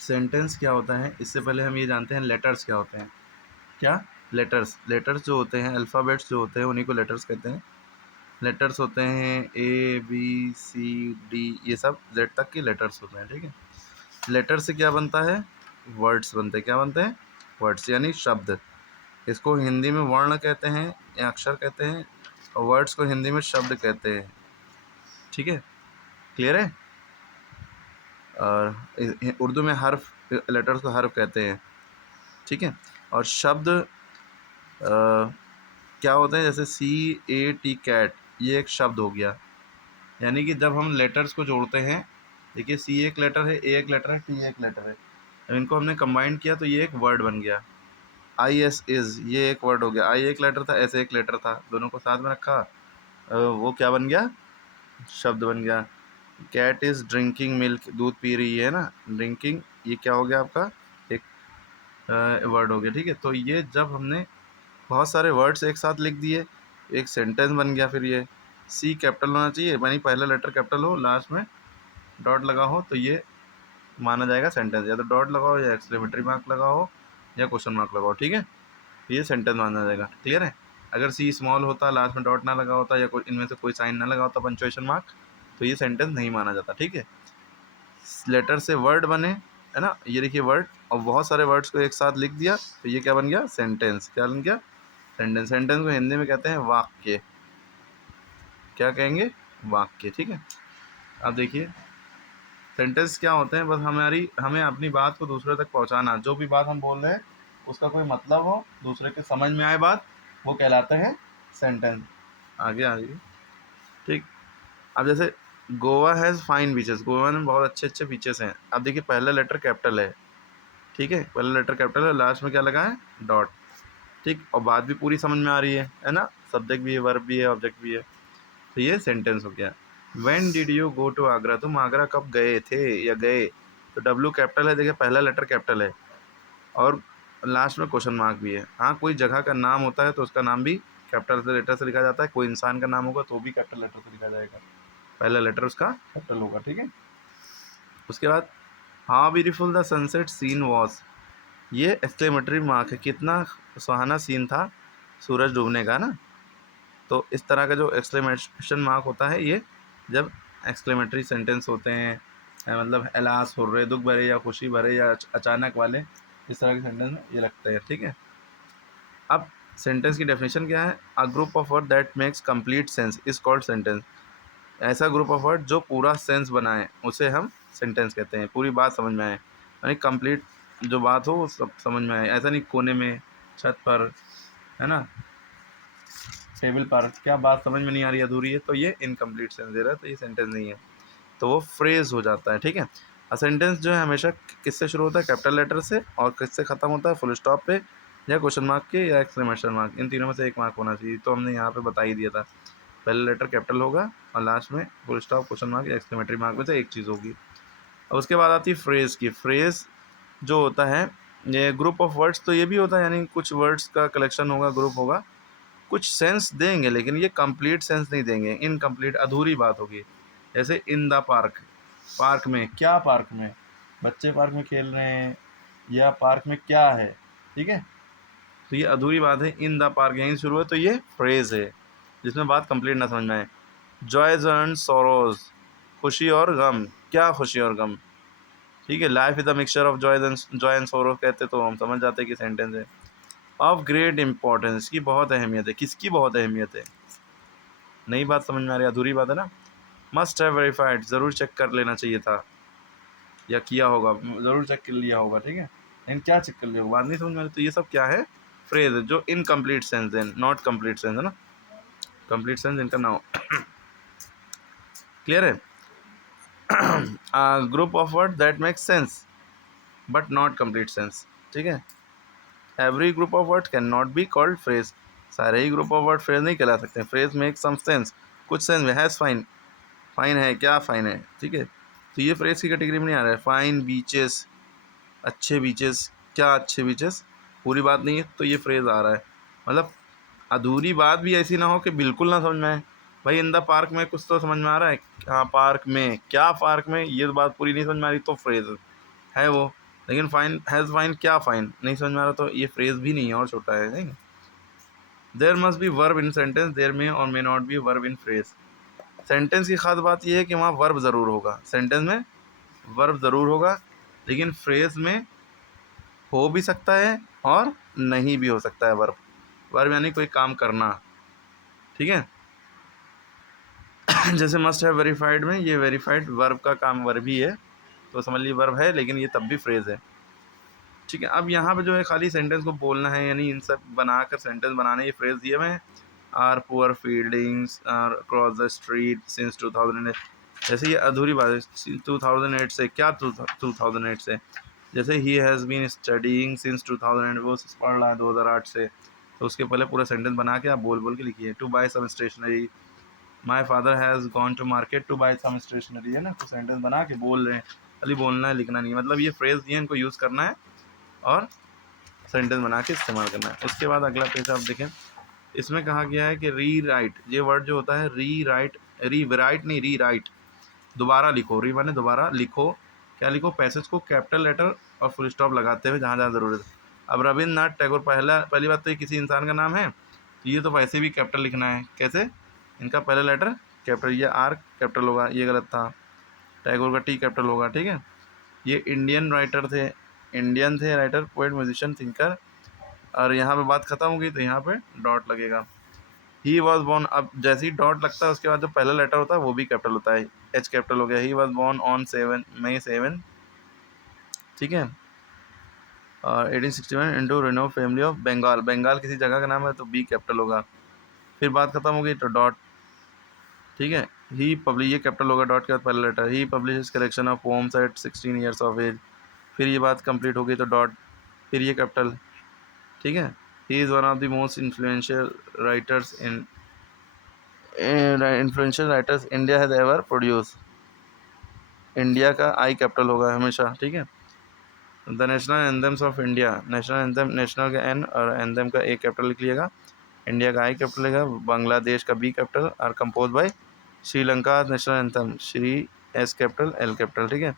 Sentence क्या होता है, इससे पहले हम ये जानते हैं लेटर्स क्या होते हैं। क्या? लेटर्स जो होते हैं, अल्फ़ाबेट्स जो होते हैं उन्हीं को लेटर्स कहते हैं। लेटर्स होते हैं ए बी सी डी, ये सब जेड तक के लेटर्स होते हैं, ठीक है। लेटर से क्या बनता है? वर्ड्स बनते हैं। क्या बनते हैं? वर्ड्स, यानी शब्द। इसको हिंदी में वर्ण कहते हैं या अक्षर कहते हैं, और वर्ड्स को हिंदी में शब्द कहते हैं, ठीक है। क्लियर है? और उर्दू में हर्फ, लेटर्स को हर्फ कहते हैं, ठीक है। और शब्द क्या होते हैं, जैसे CAT कैट, ये एक शब्द हो गया। यानी कि जब हम लेटर्स को जोड़ते हैं, देखिए C एक लेटर है, A एक लेटर है, T एक लेटर है, अब इनको हमने कंबाइन किया तो ये एक वर्ड बन गया। IS इज़, ये एक वर्ड हो गया। I एक लेटर था, S एक लेटर था, दोनों को साथ में रखा, वो क्या बन गया? शब्द बन गया। कैट इज़ ड्रिंकिंग मिल्क, दूध पी रही है ना, ड्रिंकिंग, ये क्या हो गया आपका? एक वर्ड हो गया, ठीक है। तो ये जब हमने बहुत सारे वर्ड्स एक साथ लिख दिए, एक सेंटेंस बन गया। फिर ये C कैपिटल होना चाहिए, यानी पहला लेटर कैपिटल हो, लास्ट में डॉट लगा हो, तो ये माना जाएगा सेंटेंस। या तो डॉट लगाओ, या एक्सक्लेमेटरी मार्क लगाओ, या क्वेश्चन मार्क लगाओ, ठीक है। ये सेंटेंस माना जाएगा। क्लियर है? अगर C स्मॉल होता, लास्ट में डॉट ना लगा होता, या कोई इनमें से कोई साइन ना लगा होता, पंक्चुएशन मार्क, तो ये सेंटेंस नहीं माना जाता, ठीक है। लेटर से वर्ड बने, है ना, ये देखिए वर्ड, और बहुत सारे वर्ड्स को एक साथ लिख दिया तो ये क्या बन गया? सेंटेंस। क्या बन गया? सेंटेंस। सेंटेंस को हिंदी में कहते हैं वाक्य। क्या कहेंगे? वाक्य, ठीक है। अब देखिए सेंटेंस क्या होते हैं, बस हमें अपनी बात को दूसरे तक पहुंचाना। जो भी बात हम बोल रहे हैं उसका कोई मतलब हो, दूसरे के समझ में आए बात, वो कहलाते हैं सेंटेंस। आगे आगे, ठीक। अब जैसे Goa has fine beaches, Goa में बहुत अच्छे अच्छे बीचेस हैं। अब देखिए पहला लेटर कैपिटल है, ठीक है, पहला लेटर कैपिटल है, लास्ट में क्या लगा है? डॉट, ठीक। और बात भी पूरी समझ में आ रही है ना, सब्जेक्ट भी है, वर्ब भी है, ऑब्जेक्ट भी है, तो ये सेंटेंस हो गया। When did you go to Agra, तुम आगरा कब गए थे या गए, तो डब्ल्यू कैपिटल है, देखिए पहला लेटर कैपिटल है, और लास्ट में क्वेश्चन मार्क भी है। हाँ, कोई जगह का नाम होता है तो उसका नाम भी कैपिटल से लेटर से लिखा जाता है, कोई इंसान का नाम होगा तो भी कैपिटल लेटर से लिखा जाएगा, पहला लेटर उसका कैपिटल होगा, ठीक है। उसके बाद how beautiful the sunset scene was, ये एक्सक्लेमेटरी मार्क है, कितना सुहाना सीन था सूरज डूबने का ना। तो इस तरह का जो एक्सक्लेमेशन मार्क होता है, ये जब एक्सक्लेमेटरी सेंटेंस होते हैं, मतलब एलास हो रहे, दुख भरे या खुशी भरे या अचानक वाले, इस तरह के सेंटेंस में ये लगते हैं, ठीक है। अब सेंटेंस की डेफिनेशन क्या है? A group of word that makes complete sense is called sentence. ऐसा ग्रुप ऑफ वर्ड जो पूरा सेंस बनाए उसे हम सेंटेंस कहते हैं, पूरी बात समझ में आए, यानी कंप्लीट जो बात हो वो सब समझ में आए। ऐसा नहीं कोने में, छत पर, है ना, टेबल पर क्या बात समझ में नहीं आ रही, अधूरी है, तो ये इनकम्प्लीट सेंस दे रहा है, तो ये सेंटेंस नहीं है, तो वो फ्रेज हो जाता है, ठीक है। अ सेंटेंस जो है हमेशा किससे शुरू होता है? कैपिटल लेटर से, और किससे ख़त्म होता है? फुल स्टॉप पे, या क्वेश्चन मार्क के, या एक्सक्लेमेशन मार्क, इन तीनों में से एक मार्क होना चाहिए। तो हमने यहाँ पे बता ही दिया था, पहले लेटर कैपिटल होगा और लास्ट में फुल स्टॉप, क्वेश्चन मार्क या एक्सक्लेमेटरी मार्क में से एक चीज़ होगी। और उसके बाद आती है फ्रेज़ की। फ्रेज़ जो होता है, ये ग्रुप ऑफ वर्ड्स तो ये भी होता है, यानी कुछ वर्ड्स का कलेक्शन होगा, ग्रुप होगा, कुछ सेंस देंगे लेकिन ये कंप्लीट सेंस नहीं देंगे, इनकम्प्लीट, अधूरी बात होगी। जैसे इन द पार्क, पार्क में, क्या पार्क में, बच्चे पार्क में खेल रहे हैं, या पार्क में क्या है, ठीक है, तो ये अधूरी बात है। इन द पार्क यहीं शुरू है, तो ये फ्रेज है जिसमें बात कंप्लीट ना समझ में आए। जॉयज एंड सोरोज, खुशी और गम, क्या खुशी और गम, ठीक है। Life is the mixture of Joy and सोरो कहते तो हम समझ जाते कि सेंटेंस है। ऑफ ग्रेट इंपॉर्टेंस, की बहुत अहमियत है, किसकी बहुत अहमियत है, नई बात समझ में आ रही है, अधूरी बात है ना। मस्ट हैव वेरीफाइड, ज़रूर चेक कर लेना चाहिए था, या किया होगा, ज़रूर चेक कर लिया होगा, ठीक है, लेकिन क्या चेक कर लिया होगा, बात नहीं समझ में आ रही, तो ये सब क्या है? फ्रेज है जो इनकम्प्लीट सेंस है, नॉट कंप्लीट सेंस, है ना, कंप्लीट सेंस इनका ना हो। क्लियर है? Group of word that make sense but not complete sense, ठीक है। Every group of word can not be called phrase, सारे ही ग्रुप ऑफ वर्ड फ्रेज नहीं कहला सकते। फ्रेज मेक सम सेंस, कुछ सेंस में। हैज़ फाइन, फाइन है, क्या फाइन है, ठीक है, तो ये फ्रेज की कैटेगरी में नहीं आ रहा है। फाइन बीचेस, अच्छे बीचेस, क्या अच्छे बीचेस, पूरी बात नहीं है, तो ये फ्रेज आ रहा है। मतलब अधूरी बात भी ऐसी ना हो कि बिल्कुल ना समझ में आए। भाई इन द पार्क में कुछ तो समझ में आ रहा है, हाँ पार्क में, क्या पार्क में, ये बात पूरी नहीं समझ में आ रही, तो फ्रेज, है वो, लेकिन फाइन हैज़ फाइन क्या फाइन नहीं समझ में आ रहा तो ये फ्रेज भी नहीं है और छोटा है, नहीं। There must be verb in sentence, there में और may not be verb in phrase. Sentence की खास बात यह है कि वहाँ वर्ब ज़रूर होगा, सेंटेंस में वर्ब ज़रूर होगा, लेकिन फ्रेज में हो भी सकता है और नहीं भी हो सकता है वर्ब। वर्ब यानी कोई काम करना, ठीक है। जैसे मस्ट है वेरीफाइड में, ये वेरीफाइड वर्ब का काम वर्ब ही है, तो समझ लीजिए वर्ब है, लेकिन ये तब भी फ्रेज है, ठीक है। अब यहाँ पे जो है खाली सेंटेंस को बोलना है, यानी इन सब बनाकर सेंटेंस बनाने, ये फ्रेज दिए हुए हैं। Are poor fieldings are cross the street since 2008। जैसे ये अधूरी बात है, 2008 से क्या 2008 से, जैसे ही हैज़ बीन स्टडीइंग सिंस 2008, वो पढ़ रहा है 2008 से, तो उसके पहले पूरा सेंटेंस बना के आप बोल बोल के लिखिए। To buy some stationery, my father has gone to market to buy some stationery, है ना। तो सेंटेंस बना के बोल रहे हैं, खाली बोलना है, लिखना नहीं है। मतलब ये फ्रेज दिए, इनको यूज़ करना है और सेंटेंस बना के इस्तेमाल करना है। उसके बाद अगला पेज आप देखें, इसमें कहा गया है कि री राइट, ये वर्ड जो होता है री राइट, री राइट नहीं, री राइट, दोबारा लिखो। री माने दोबारा लिखो, क्या लिखो, पैसेज को कैपिटल लेटर और फुल स्टॉप लगाते हुए जहाँ जहाँ ज़रूरत है। अब रविन्द्रनाथ टैगोर, पहली बात तो ये किसी इंसान का नाम है, तो ये तो वैसे भी कैपिटल लिखना है। कैसे, इनका पहला लेटर कैपिटल, ये आर कैपिटल होगा, ये गलत था। टैगोर का टी कैपिटल होगा, ठीक है। ये इंडियन राइटर थे, इंडियन थे राइटर, पोएट, म्यूजिशियन, थिंकर, और यहाँ पे बात खत्म होगी तो यहाँ पे डॉट लगेगा। ही वॉज बॉर्न, अब जैसे ही डॉट लगता है उसके बाद जो पहला लेटर होता है वो भी कैपिटल होता है, एच कैपिटल हो गया। ही वॉज बॉर्न ऑन 7 मई 7, ठीक है, और 1861 into renowned family of Bengal, Bengal किसी जगह का नाम है तो बी कैपिटल होगा। फिर बात खत्म होगी तो डॉट, ठीक है। ही पब्लिश, ये कैपिटल होगा, डॉट के बाद पहला letter. He publish collection of poems at 16 years of age, फिर ये बात कंप्लीट हो गई तो डॉट, फिर ये कैपिटल, ठीक है। He is one of the most influential writers India has ever produce, India का आई कैपिटल होगा हमेशा, ठीक है। The national anthems of India, national anthem, national का एन और एंथम का ए कैपिटल लिख लिएगा, इंडिया का आई कैपिटल लेगा, बांग्लादेश का बी कैपिटल, और compose by Sri Lanka national anthem, Sri S capital L capital, ठीक है।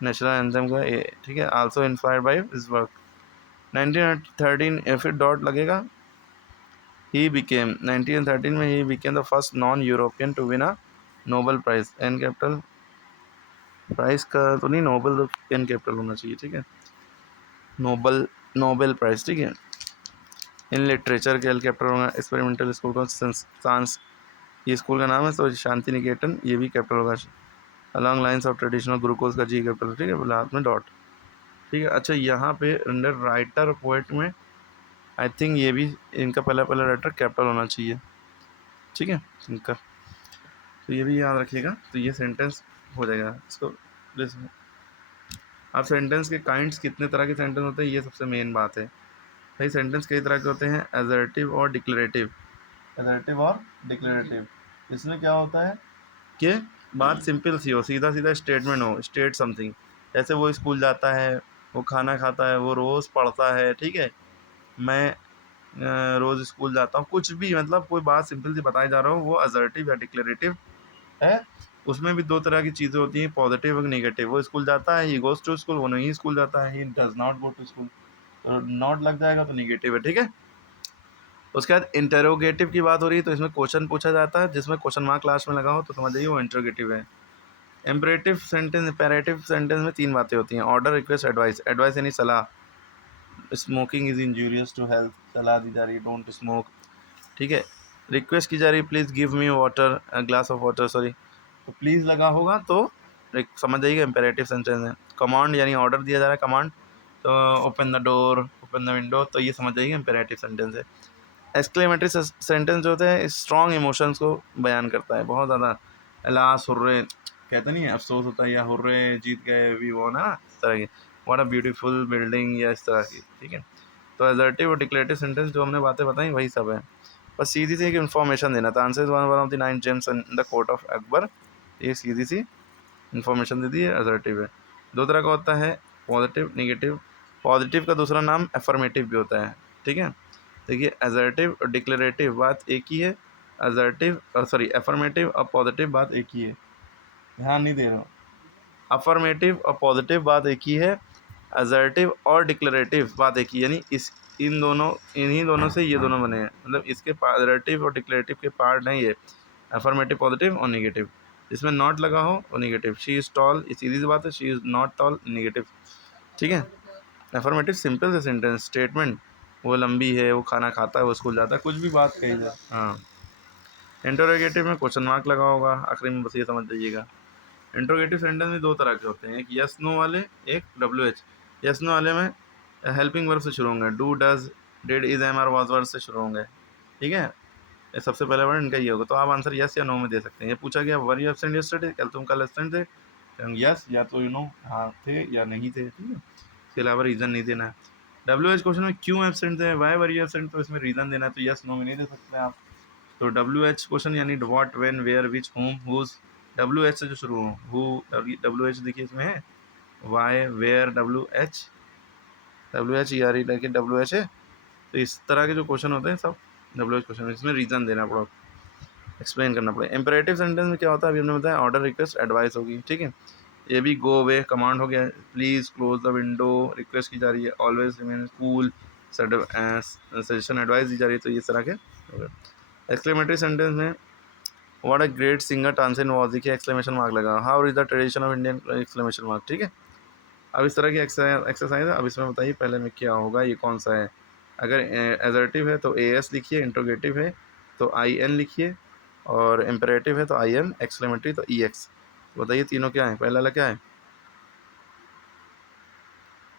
नेशनल एंथम का ए, ठीक है। Also inspired by his work. 1913 फिर डॉट लगेगा। ही बिकेम, 1913 में he became the first non European to win a Nobel prize, N capital, prize का तो नहीं, नोबल तो एन कैपिटल होना चाहिए, ठीक है। नोबल, नोबेल प्राइज, ठीक है। इन लिटरेचर के एल कैपिटल होगा। एक्सपेरिमेंटल स्कूल का सांस, ये स्कूल का नाम है, तो शांति निकेतन, ये भी कैपिटल होगा। Along lines of traditional gurukuls का जी कैपिटल, ठीक है, लास्ट में डॉट, ठीक है। अच्छा, यहाँ पे अंडर राइटर पोएट में आई थिंक ये भी इनका पहला पहला राइटर कैपिटल होना चाहिए, ठीक है, इनका, तो ये भी याद रखिएगा। तो ये सेंटेंस हो जाएगा इसको प्लीज। अब सेंटेंस के काइंड्स, कितने तरह के सेंटेंस होते हैं, ये सबसे मेन बात है भाई। सेंटेंस कई तरह के होते हैं, एजर्टिव और डिक्लेरेटिव, एजर्टिव और डिक्लेरेटिव। इसमें क्या होता है कि बात सिंपल सी हो, सीधा सीधा स्टेटमेंट हो, स्टेट समथिंग। जैसे वो स्कूल जाता है, वो खाना खाता है, वो रोज़ पढ़ता है, ठीक है, मैं रोज़ स्कूल जाता हूँ, कुछ भी, मतलब कोई बात सिंपल सी बताई जा रहा हो, वो असर्टिव या डिक्लेरेटिव है। उसमें भी दो तरह की चीज़ें होती हैं, पॉजिटिव और नेगेटिव। वो स्कूल जाता है, ही गोज़ टू स्कूल, वो नहीं स्कूल जाता है, he does not go to school, तो नॉट लग जाएगा तो नेगेटिव है, ठीक है। उसके बाद इंटरोगेटिव की बात हो रही है, तो इसमें क्वेश्चन पूछा जाता है, जिसमें क्वेश्चन मार्क लास्ट में लगा हो तो समझ जाइए वो इंटरोगेटिव है। इम्परेटिव सेंटेंस, इम्पेरेटिव सेंटेंस में तीन बातें होती हैं, ऑर्डर, रिक्वेस्ट, एडवाइस। एडवाइस यानी सलाह, smoking is injurious to health, सलाह दी जा रही है डोंट स्मोक, ठीक है। रिक्वेस्ट की जा रही है, please give me water, glass of water, sorry, तो प्लीज़ लगा होगा तो समझ जाइएगा इम्पेरेटिव सेंटेंस है। कमांड यानी ऑर्डर दिया जा रहा है, कमांड, तो open the door, open the window, तो ये समझ जाइएगा इम्पेरेटिव सेंटेंस है। एक्सक्लेमेटरी सेंटेंस जो होते हैं स्ट्रॉन्ग इमोशंस को बयान करता है, बहुत ज़्यादा, अलास, हुर्रे, कहते नहीं है, अफसोस होता है, या हुर्रे जीत गए, वी वॉन, है ना, इस तरह की, व्हाट अ ब्यूटीफुल बिल्डिंग, या इस तरह की, ठीक है। तो असर्टिव और डिक्लेरेटिव सेंटेंस जो हमने बातें बताई वही सब है, बस सीधी सी एक इन्फॉर्मेशन देना था। Answer one of the 9 James in the court of Akbar, ये सीधी सी इन्फॉर्मेशन दे दी है, असर्टिव है। दो तरह का होता है, पॉजिटिव, नेगेटिव। पॉजिटिव का दूसरा नाम अफर्मेटिव भी होता है, ठीक है। देखिए असर्टिव और डिक्लेरेटिव बात एक ही है, असर्टिव सॉरी अफर्मेटिव और पॉजिटिव बात एक ही है, ध्यान नहीं दे रहा हूँ। अफर्मेटिव और पॉजिटिव बात एक ही है, असर्टिव और डिक्लेरेटिव बात एक ही, यानी इन्हीं दोनों से ये दोनों बने हैं, मतलब इसके असर्टिव और डिक्लेरेटिव के पार्ट हैं ये, अफर्मेटिव, पॉजिटिव और नेगेटिव। जिसमें नॉट लगा हो वो नेगेटिव। शी इज़ टॉल, ये सीधी सी बात है, she is not toll, negative. ठीक है। अफर्मेटिव सिंपल से सेंटेंस, स्टेटमेंट, वो लंबी है, वो खाना खाता है, वो स्कूल जाता है, कुछ भी बात कही जाए। हाँ। इंटरोगेटिव में क्वेश्चन मार्क लगा होगा आखिरी में, बस ये समझ जाइएगा। इंटरोगेटिव सेंटेंस में दो तरह के होते हैं, एक यस नो वाले, एक WH। यस नो वाले में हेल्पिंग वर्ब से शुरू होंगे, do, does, did, is, am, are, was verb से शुरू होंगे। ठीक है। ये सबसे पहला वर्ड इनका ये होगा, तो आप आंसर यस या नो में दे सकते हैं। ये पूछा गया वर यू एब्सेंट यस्टरडे, कल तुम कल एब्सेंट थे, यस या तो यू नो हाँ थे या नहीं थे। ठीक है। इसके अलावा रीज़न नहीं देना है। WH क्वेश्चन में क्यों एब्सेंट थे, वाई वर यू एब्सेंट, तो इसमें रीज़न देना है, तो यस नो में नहीं दे सकते आप। तो WH क्वेश्चन यानी what, when, where, which, whom, whose, WH से जो शुरू हो, हु, WH देखिए इसमें है, वाई, वेयर, WH ER लेकिन WH है। तो इस तरह के जो क्वेश्चन होते हैं सब WH क्वेश्चन, इसमें रीज़न देना पड़ा, एक्सप्लेन करना पड़ेगा। इंपरेटिव सेंटेंस में क्या होता है, अभी हमने बताया, ऑर्डर, रिक्वेस्ट, एडवाइस होगी। ठीक है। ये भी गो अवे कमांड हो गया, please close the window request की जा रही है, always remain cool suggestion, advice दी जा रही है, तो ये तरह के हो गए। एक्सक्लेमेटरी सेंटेंस में what a great singer Tansen was, देखिए एक्सक्लेमेशन मार्क लगा, how is the tradition of Indian, exclamation mark. ठीक है। अब इस तरह की एक्सरसाइज है। अब इसमें बताइए पहले में क्या होगा, ये कौन सा है। अगर एजर्टिव है तो AS लिखिए, इंट्रोगेटिव है तो IN लिखिए, और इम्परेटिव है तो IM, एक्सक्लेमेटरी तो EX। बताइए तीनों क्या है, पहला वाला क्या है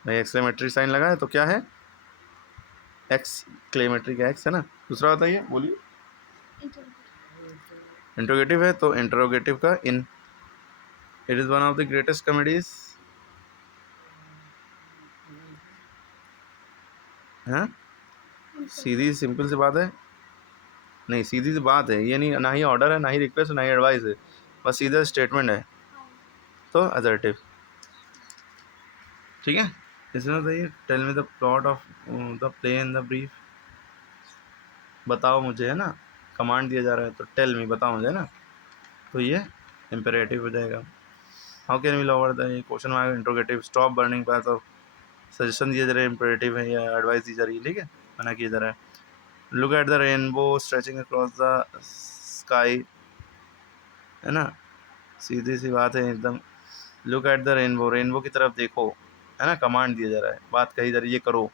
भाई, एक्सक्लेमेटरी साइन लगा है तो क्या है, एक्सक्लेमेटरी का X है ना। दूसरा बताइए, बोलिए। इंट्रोगेटिव है तो इंट्रोगेटिव का इन, it is one of the greatest comedies, हैं, सीधी सिंपल सी बात है, नहीं सीधी सी बात है ये, नहीं ना ही ऑर्डर है, ना ही रिक्वेस्ट, ना ही एडवाइस है, बस सीधा स्टेटमेंट है, तो असर्टिव। ठीक है। इसमें बताइए, tell me the plot of the play in the brief, बताओ मुझे, है ना, कमांड दिया जा रहा है तो टेल मी, बताओ मुझे, है ना, तो ये इम्पेरेटिव हो जाएगा। How can we lower the, question mark, interrogative, stop burning path of, suggestion दिया जा रहा है, इम्पेरेटिव है या एडवाइस दी जा रही है। ठीक है। मना किया जा रहा है। Look at the rainbow stretching across the sky, है ना, सीधी सी बात है एकदम। Look at the rainbow, rainbow की तरफ देखो, है ना, कमांड दिया जा रहा है, बात कही जा रही है, ये करो।